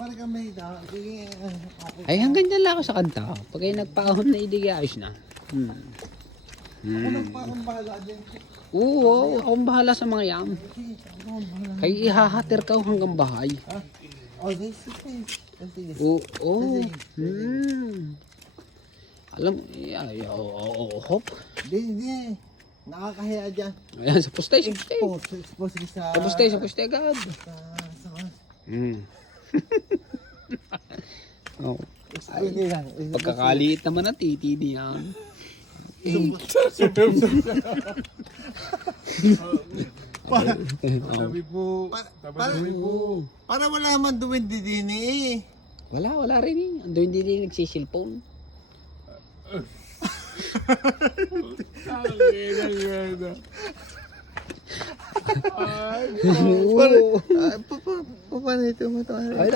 Para kami daw. Ay, hanggang dyan lang ako sa kanta. Pag kayo nagpaahon na idigay, ayos na. Ako nagpakang bahala din. Oo, akong bahala sa mga yan. Kaya ihahatir ka hanggang bahay. Oh, this is it. Oo. Alam mo, hop. Hindi. Nakakahiya dyan. Ayan, sa pustay, sa pustay. Expose sa... Sa pustay agad. Oh. Pagkakaliit naman ang titi niyan. Sabi po, Para wala man duwin din eh. Wala rin eh. Ando hindi din nagsisilpon. Paano ito mo ito? Ay,